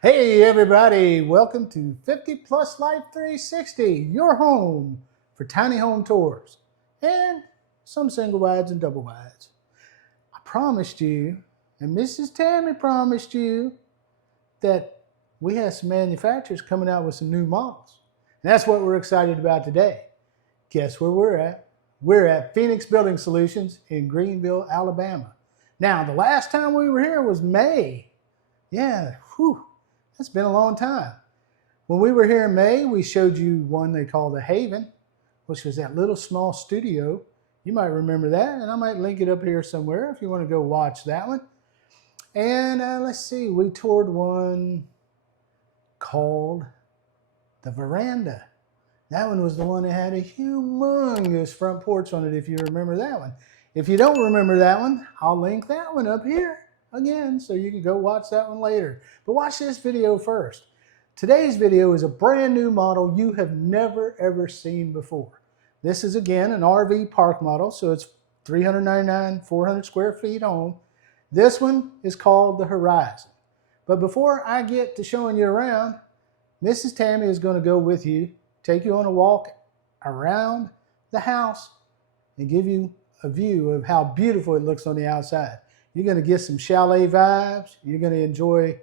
Hey everybody, welcome to 50 Plus Life 360, your home for tiny home tours and some single wides and double wides. I promised you, and Mrs. Tammy promised you, that we have some manufacturers coming out with some new models. And that's what we're excited about today. Guess where we're at? We're at Phoenix Building Solutions in Greenville, Alabama. Now, the last time we were here was May. Yeah, whew. That's been a long time. When we were here in May, we showed you one they call the Haven, which was that little small studio. You might remember that, and I might link it up here somewhere if you want to go watch that one. And let's see, we toured one called the Veranda. That one was the one that had a humongous front porch on it, if you remember that one. If you don't remember that one, I'll link that one up here again, so you can go watch that one later. But watch this video first. Today's video is a brand new model you have never ever seen before. This is again an RV park model, so it's 399, 400 square feet home. This one is called the Horizon. But before I get to showing you around, Mrs. Tammy is going to go with you, take you on a walk around the house and give you a view of how beautiful it looks on the outside. You're going to get some chalet vibes. You're going to enjoy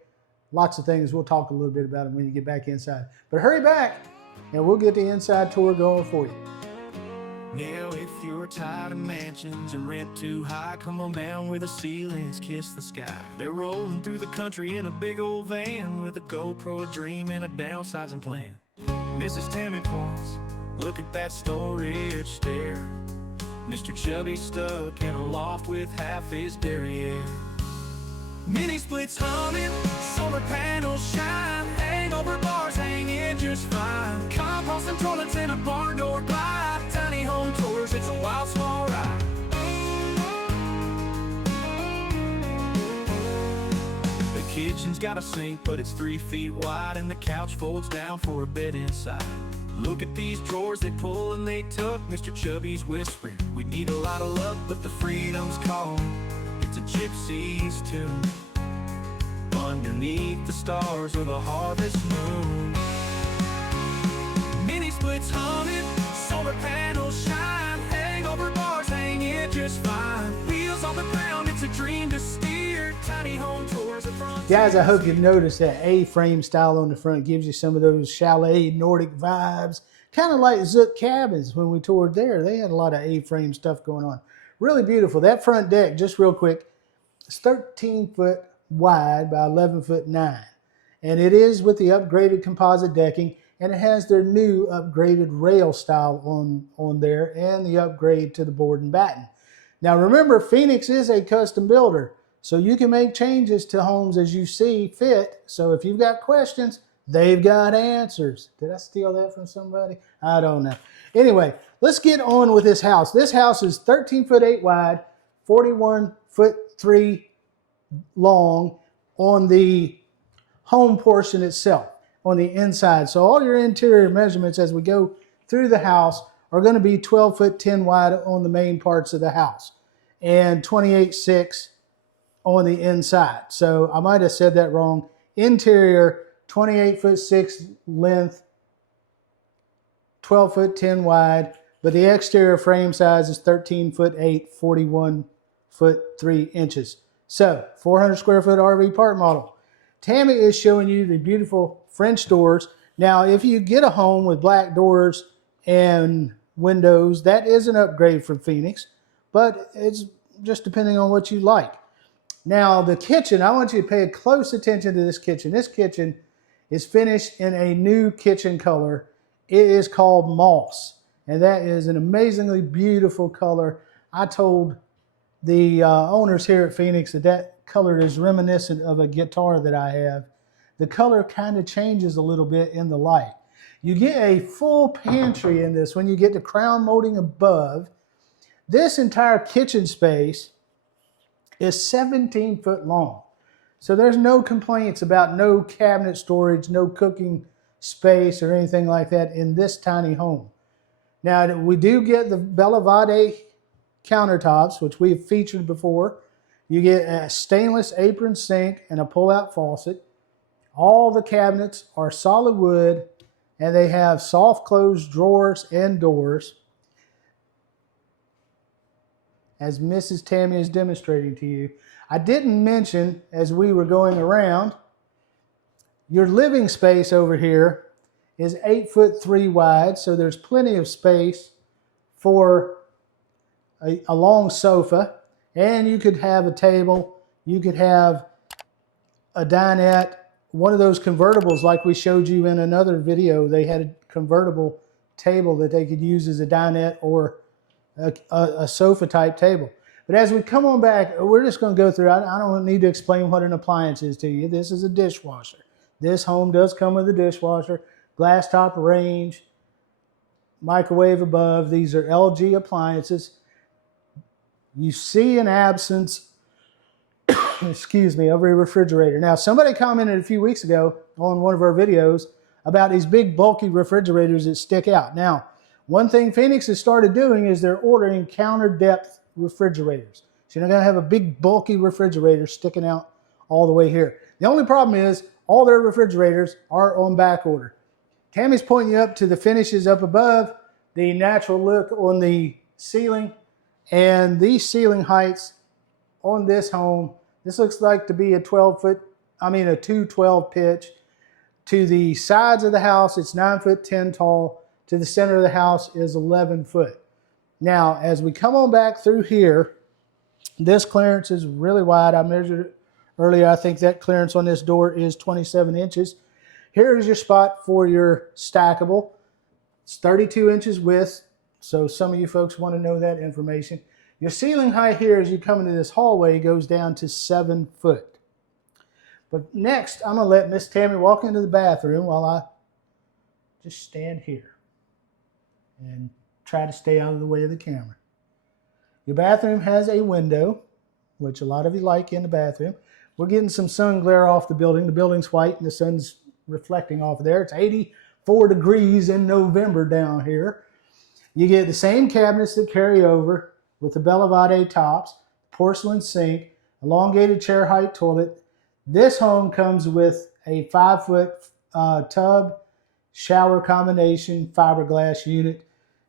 lots of things. We'll talk a little bit about them when you get back inside. But hurry back, and we'll get the inside tour going for you. Now, if you're tired of mansions and rent too high, come on down where the ceilings kiss the sky. They're rolling through the country in a big old van with a GoPro, a dream, and a downsizing plan. Mrs. Tammy points, look at that storage stair. Mr. Chubby stuck in a loft with half his derriere. Mini splits humming, solar panels shine, hangover bars hanging just fine. Compost and toilets in a barn door by, tiny home tours, it's a wild small ride. The kitchen's got a sink, but it's 3 feet wide, and the couch folds down for a bed inside. Look at these drawers, they pull and they tuck. Mr. Chubby's whispering, we need a lot of luck, but the freedom's calling. It's a gypsy's tune underneath the stars or the harvest moon. Mini splits humming, solar panels shine, hangover bars hanging just fine. Wheels on the ground, it's a dream to steer. Tiny home tours at front. Guys, I hope you've noticed that A-frame style on the front gives you some of those chalet Nordic vibes. Kind of like Zook cabins when we toured there. They had a lot of A-frame stuff going on. Really beautiful. That front deck, just real quick, it's 13 foot wide by 11 foot 9. And it is with the upgraded composite decking, and it has their new upgraded rail style on there and the upgrade to the board and batten. Now remember, Phoenix is a custom builder, so you can make changes to homes as you see fit. So if you've got questions, they've got answers. Did I steal that from somebody? I don't know. Anyway, let's get on with this house. This house is 13 foot 8 wide, 41 foot 3 long on the home portion itself, on the inside. So all your interior measurements as we go through the house are going to be 12 foot 10 wide on the main parts of the house and 28.6 on the inside. So I might have said that wrong. Interior, 28 foot 6 length, 12 foot 10 wide, but the exterior frame size is 13 foot 8, 41 foot 3 inches. So 400 square foot RV park model. Tammy is showing you the beautiful French doors. Now, if you get a home with black doors and windows, that is an upgrade from Phoenix, but it's just depending on what you like. Now, the kitchen, I want you to pay close attention to this kitchen. This kitchen is finished in a new kitchen color. It is called moss, and that is an amazingly beautiful color. I told the owners here at Phoenix that color is reminiscent of a guitar that I have. The color kind of changes a little bit in the light. You get a full pantry in this when you get the crown molding above. This entire kitchen space is 17 foot long. So there's no complaints about no cabinet storage, no cooking space or anything like that in this tiny home. Now we do get the Bellavade countertops, which we've featured before. You get a stainless apron sink and a pull-out faucet. All the cabinets are solid wood, and they have soft closed drawers and doors, as Mrs. Tammy is demonstrating to you. I didn't mention, as we were going around, your living space over here is 8'3" wide, so there's plenty of space for a long sofa, and you could have a table, you could have a dinette, one of those convertibles like we showed you in another video. They had a convertible table that they could use as a dinette or a sofa type table. But as we come on back, we're just going to go through. I don't need to explain what an appliance is to you. This is a dishwasher. This home does come with a dishwasher, glass top range, microwave above. These are LG appliances. You see an absence, excuse me, of a refrigerator. Now, somebody commented a few weeks ago on one of our videos about these big bulky refrigerators that stick out. Now, one thing Phoenix has started doing is they're ordering counter depth refrigerators. So you're not going to have a big bulky refrigerator sticking out all the way here. The only problem is all their refrigerators are on back order. Tammy's pointing you up to the finishes up above, the natural look on the ceiling, and these ceiling heights on this home. This looks like to be a 212 pitch. To the sides of the house, it's 9'10" tall. To the center of the house is 11 foot. Now, as we come on back through here, this clearance is really wide. I measured it earlier. I think that clearance on this door is 27 inches. Here is your spot for your stackable. It's 32 inches width, so some of you folks want to know that information. Your ceiling height here as you come into this hallway goes down to 7 foot. But next, I'm going to let Miss Tammy walk into the bathroom while I just stand here and try to stay out of the way of the camera. Your bathroom has a window, which a lot of you like in the bathroom. We're getting some sun glare off the building. The building's white and the sun's reflecting off of there. It's 84 degrees in November down here. You get the same cabinets that carry over with the Bellavade tops, porcelain sink, elongated chair height toilet. This home comes with a 5-foot tub, shower combination, fiberglass unit.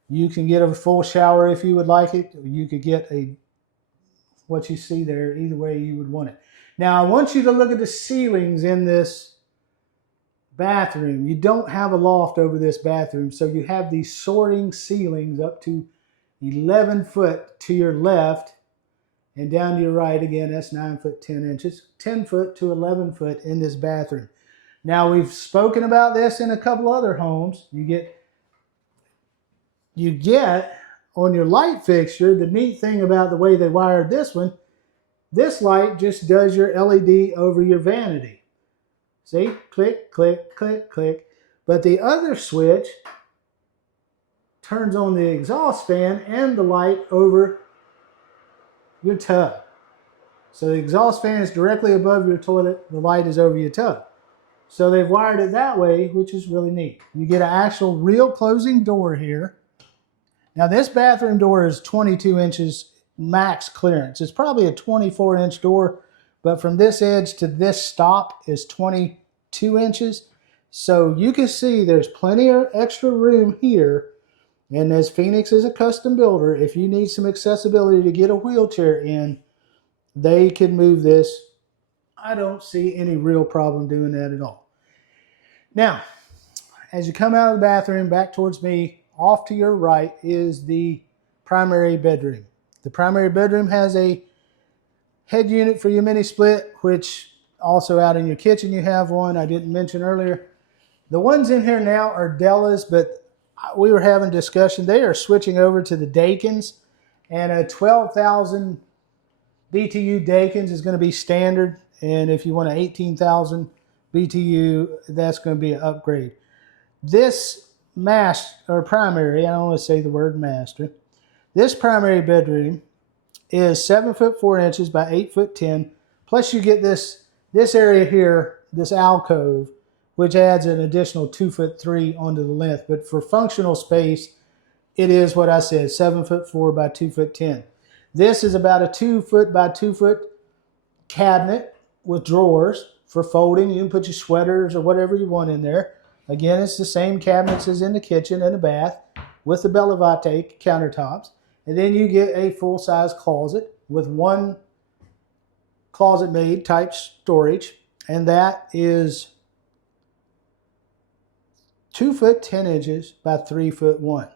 You can get a full shower if you would like it. You could get what you see there, either way you would want it. Now, I want you to look at the ceilings in this bathroom. You don't have a loft over this bathroom, so you have these soaring ceilings up to 11 foot to your left and down to your right. Again, that's 9'10", 10 foot to 11 foot in this bathroom. Now, we've spoken about this in a couple other homes. You get on your light fixture, the neat thing about the way they wired this one, this light just does your LED over your vanity. See? Click, click, click, click. But the other switch turns on the exhaust fan and the light over your tub. So the exhaust fan is directly above your toilet. The light is over your tub. So they've wired it that way, which is really neat. You get an actual real closing door here. Now this bathroom door is 22 inches max clearance. It's probably a 24-inch door, but from this edge to this stop is 22 inches. So you can see there's plenty of extra room here. And as Phoenix is a custom builder, if you need some accessibility to get a wheelchair in, they can move this. I don't see any real problem doing that at all. Now, as you come out of the bathroom back towards me, off to your right is the primary bedroom. The primary bedroom has a head unit for your mini split, which also out in your kitchen you have one. I didn't mention earlier. The ones in here now are Dellas, but we were having a discussion. They are switching over to the Dakins, and a 12,000 BTU Dakins is going to be standard. And if you want an 18,000 BTU, that's going to be an upgrade. This primary, I don't want to say the word master. This primary bedroom is 7'4" by 8'10". Plus you get this area here, this alcove, which adds an additional 2'3" onto the length. But for functional space, it is what I said, 7'4" by 2'10". This is about a 2 foot by 2 foot cabinet with drawers. for folding. You can put your sweaters or whatever you want in there. Again, it's the same cabinets as in the kitchen and the bath with the Bella Vite countertops. And then you get a full-size closet with one closet maid type storage. And that is 2 foot 10 inches by 3 foot 1.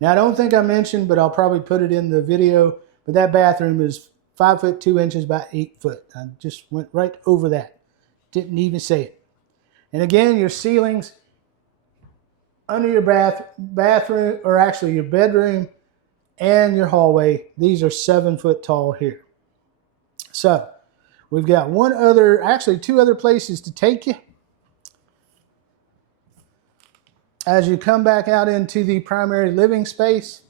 Now, I don't think I mentioned, but I'll probably put it in the video, but that bathroom is 5 foot 2 inches by 8 foot. I just went right over that. Didn't even say it. And again, your ceilings under your bathroom, or actually your bedroom and your hallway, these are 7 foot tall here. So we've got two other places to take you. As you come back out into the primary living space,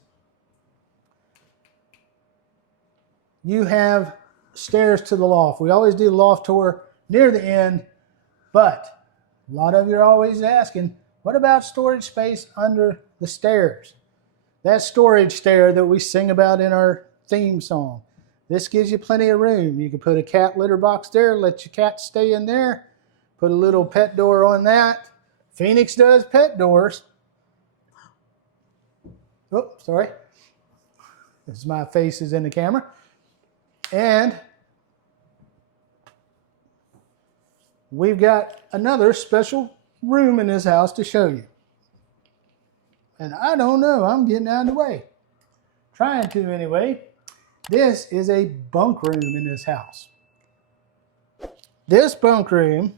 you have stairs to the loft. We always do the loft tour near the end, but a lot of you are always asking, what about storage space under the stairs? That storage stair that we sing about in our theme song. This gives you plenty of room. You can put a cat litter box there, let your cat stay in there, put a little pet door on that. Phoenix does pet doors. Oh, sorry. This is my face is in the camera. And we've got another special room in this house to show you. And I don't know, I'm getting out of the way. Trying to anyway. This is a bunk room in this house. This bunk room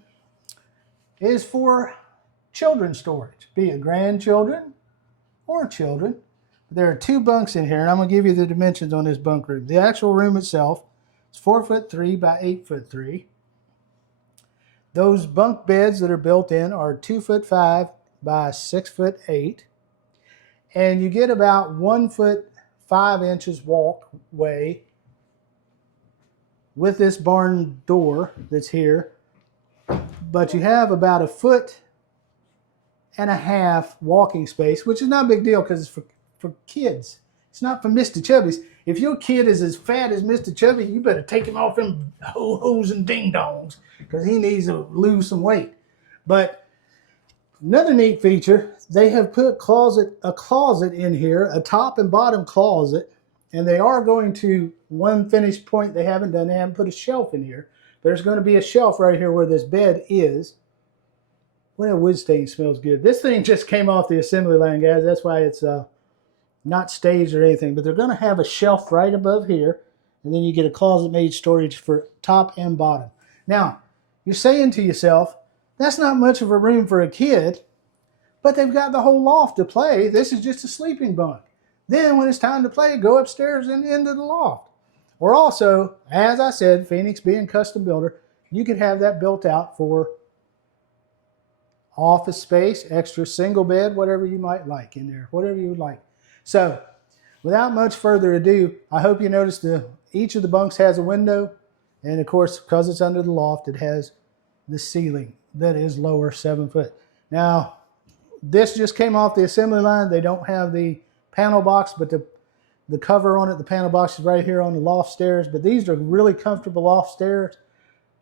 is for children's storage, be it grandchildren or children. There are 2 bunks in here, and I'm going to give you the dimensions on this bunk room. The actual room itself is 4 foot 3 by 8 foot 3. Those bunk beds that are built in are 2 foot 5 by 6 foot 8. And you get about 1 foot 5 inches walkway with this barn door that's here. But you have about 1.5 foot walking space, which is not a big deal because it's for kids. It's not for Mr. Chubby's. If your kid is as fat as Mr. Chubby, you better take him off them ho-hos and ding-dongs because he needs to lose some weight. But another neat feature, they have put a closet in here, a top and bottom closet, and they are going to, one finished point they haven't done, they haven't put a shelf in here. There's going to be a shelf right here where this bed is. Well, that wood stain smells good. This thing just came off the assembly line, guys. That's why it's not staged or anything. But they're going to have a shelf right above here. And then you get a closet-made storage for top and bottom. Now, you're saying to yourself, that's not much of a room for a kid. But they've got the whole loft to play. This is just a sleeping bunk. Then when it's time to play, go upstairs and into the loft. Or also, as I said, Phoenix being custom builder, you could have that built out for office space, extra single bed, whatever you might like in there, whatever you would like. So, without much further ado, I hope you noticed each of the bunks has a window. And of course, because it's under the loft, it has the ceiling that is lower 7 foot. Now, this just came off the assembly line. They don't have the panel box, but the cover on it, the panel box is right here on the loft stairs. But these are really comfortable loft stairs.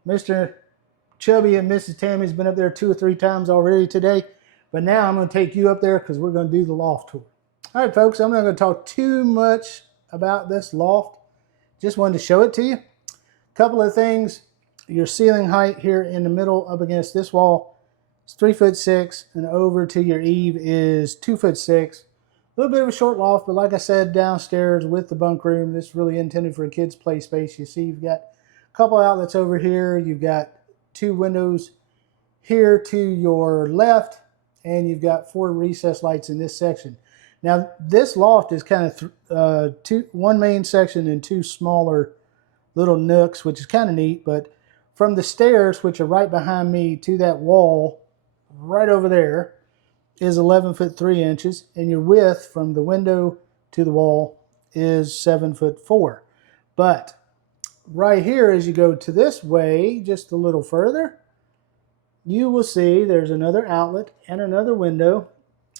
Mr. Chubby and Mrs. Tammy's been up there 2 or 3 times already today. But now I'm going to take you up there because we're going to do the loft tour. All right, folks, I'm not going to talk too much about this loft. Just wanted to show it to you. A couple of things. Your ceiling height here in the middle up against this wall is 3 foot 6, and over to your eave is 2 foot 6. A little bit of a short loft, but like I said, downstairs with the bunk room, this is really intended for a kid's play space. You see you've got a couple outlets over here. You've got 2 windows here to your left, and you've got 4 recessed lights in this section. Now, this loft is kind of one main section and 2 smaller little nooks, which is kind of neat. But from the stairs, which are right behind me, to that wall right over there is 11 foot 3 inches, and your width from the window to the wall is 7 foot 4. But right here, as you go to this way, just a little further, you will see there's another outlet and another window,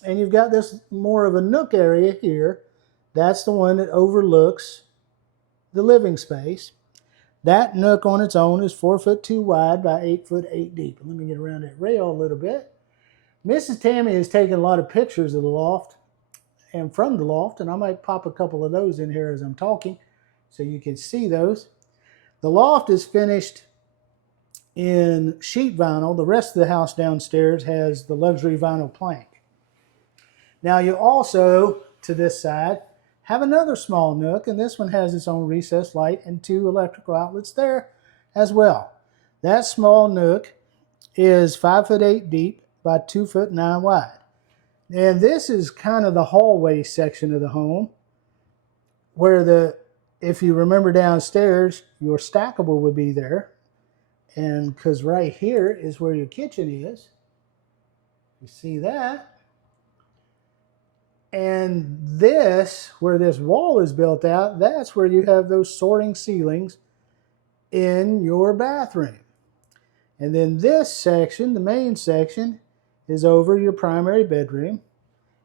and you've got this more of a nook area here. That's the one that overlooks the living space. That nook on its own is 4'2" wide by 8'8" deep. Let me get around that rail a little bit. Mrs. Tammy has taken a lot of pictures of the loft and from the loft, and I might pop a couple of those in here as I'm talking so you can see those. The loft is finished in sheet vinyl. The rest of the house downstairs has the luxury vinyl plank. Now you also, to this side, have another small nook, and this one has its own recessed light and 2 electrical outlets there as well. That small nook is 5'8" deep by 2'9" wide. And this is kind of the hallway section of the home where if you remember downstairs, your stackable would be there. And because right here is where your kitchen is. You see that? And this, where this wall is built out, that's where you have those soaring ceilings in your bathroom. And then this section, the main section, is over your primary bedroom.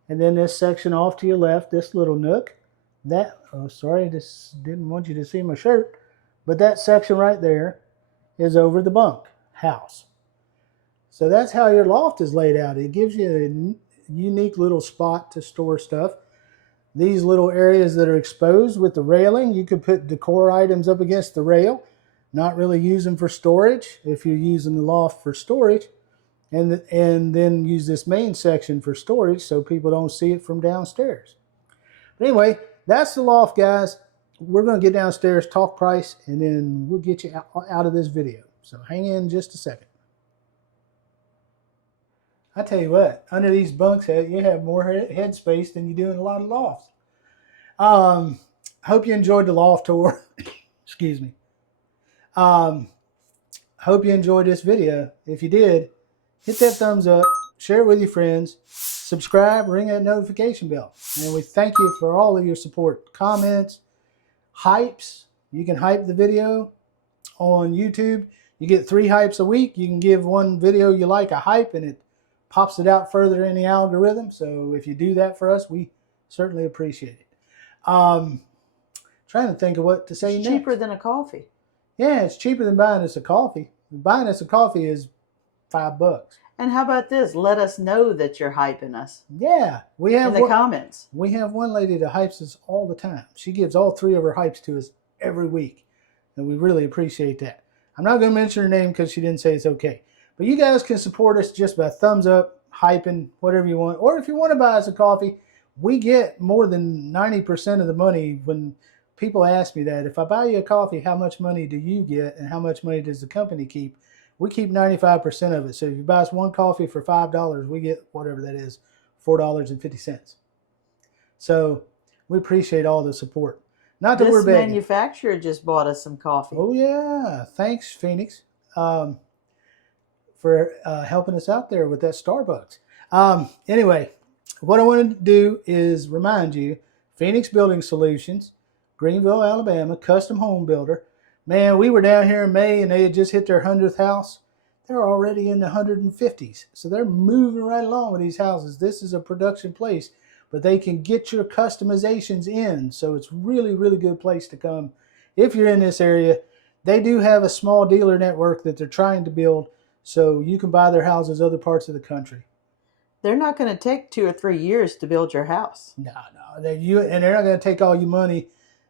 And then this section off to your left, this little nook, this didn't want you to see my shirt, but that section right there is over the bunk house. So that's how your loft is laid out. It gives you a unique little spot to store stuff. These little areas that are exposed with the railing, you could put decor items up against the rail, not really use them for storage if you're using the loft for storage, and then use this main section for storage so people don't see it from downstairs. But anyway, that's the loft, guys. We're going to get downstairs, talk price, and then we'll get you out of this video. So hang in just a second. I tell you what, under these bunks, you have more head space than you do in a lot of lofts. Hope you enjoyed the loft tour. Excuse me. Hope you enjoyed this video. If you did, hit that thumbs up, share it with your friends, subscribe, ring that notification bell. And we thank you for all of your support. Comments, hypes. You can hype the video on YouTube. You get 3 hypes a week. You can give one video you like a hype, and it pops it out further in the algorithm. So if you do that for us, we certainly appreciate it. Trying to think of what to say It's next. cheaper than a coffee. Yeah, it's cheaper than buying us a coffee. Buying us a coffee is $5. And how about this? Let us know that you're hyping us Yeah, we have in the comments. We have one lady that hypes us all the time. She gives all 3 of her hypes to us every week, and we really appreciate that. I'm not going to mention her name because she didn't say it's okay. But you guys can support us just by thumbs up, hyping, whatever you want. Or if you want to buy us a coffee, we get more than 90% of the money. When people ask me that, if I buy you a coffee, how much money do you get and how much money does the company keep? We keep 95% of it. So if you buy us one coffee for $5, we get whatever that is, $4.50. So we appreciate all the support. Not that This we're begging. manufacturer just bought us some coffee. Oh yeah, thanks Phoenix for helping us out there with that Starbucks. Anyway, what I wanted to do is remind you, Phoenix Building Solutions, Greenville, Alabama, custom home builder. Man, we were down here in May and they had just hit their 100th house. They're already in the 150s. So they're moving right along with these houses. This is a production place, but they can get your customizations in. So it's really, really good place to come if you're in this area. They do have a small dealer network that they're trying to build, so you can buy their houses other parts of the country. They're not going to take 2 or 3 years to build your house. No. And they're not going to take all your money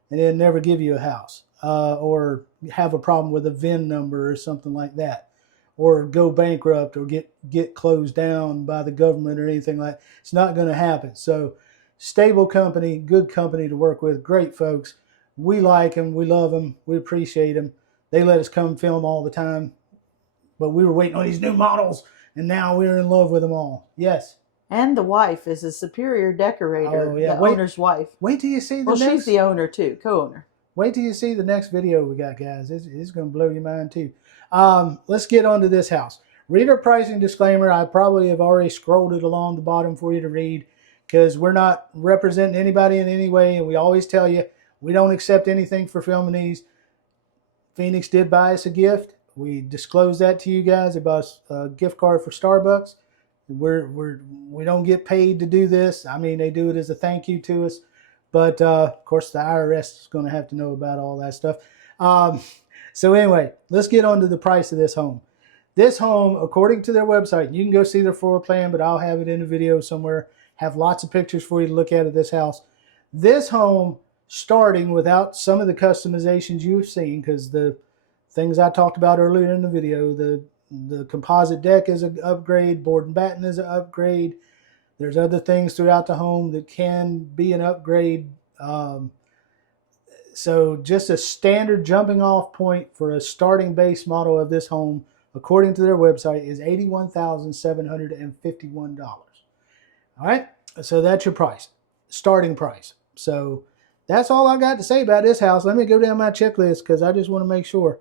and then never give you a house or have a problem with a VIN number or something like that, or go bankrupt or get closed down by the government or anything like that. It's not going to happen. So stable company, good company to work with, great folks. We like them. We love them. We appreciate them. They let us come film all the time, but we were waiting on these new models, and now we're in love with them all. Yes. And the wife is a superior decorator, Oh, yeah. the owner's wife. Wait till you see the Well, next. she's the owner too, co-owner. Wait till you see the next video we got, guys. It's going to blow your mind too. Let's get on to this house. Read our pricing disclaimer. I probably have already scrolled it along the bottom for you to read, because we're not representing anybody in any way, and we always tell you we don't accept anything for filming these. Phoenix did buy us a gift. We disclosed that to you guys about a gift card for Starbucks. We don't get paid to do this. I mean, they do it as a thank you to us, but of course the IRS is going to have to know about all that stuff. So anyway, let's get on to the price of this home. This home, according to their website, you can go see their floor plan, but I'll have it in a video somewhere. Have lots of pictures for you to look at this house. This home, starting without some of the customizations you've seen, because the things I talked about earlier in the video, the composite deck is an upgrade, board and batten is an upgrade. There's other things throughout the home that can be an upgrade. So just a standard jumping off point for a starting base model of this home, according to their website, is $81,751. All right, so that's your price, starting price. So that's all I got to say about this house. Let me go down my checklist because I just want to make sure.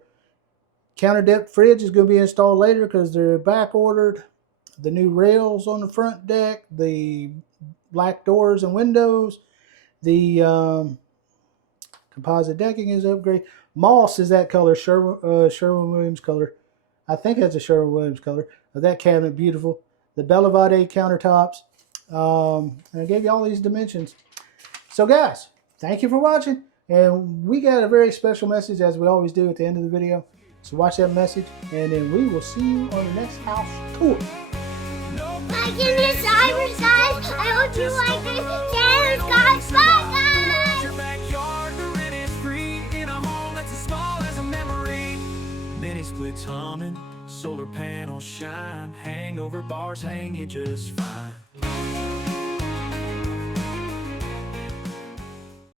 Counter depth fridge is going to be installed later because they're back ordered. The new rails on the front deck, the black doors and windows, the composite decking is upgraded. Moss is that color, Sherwin-Williams color. I think that's a Sherwin-Williams color. That cabinet, beautiful. The Bellavade countertops. And I gave you all these dimensions. So guys, thank you for watching. And we got a very special message, as we always do at the end of the video. So watch that message, and then we will see you on the next house tour. Like in this guys, I hope you like this channel, guys. Bye, guys. Your backyard, the rent is free in a home that's as small as a memory. Mini splits humming, solar panels shine, hangover bars hang you just fine.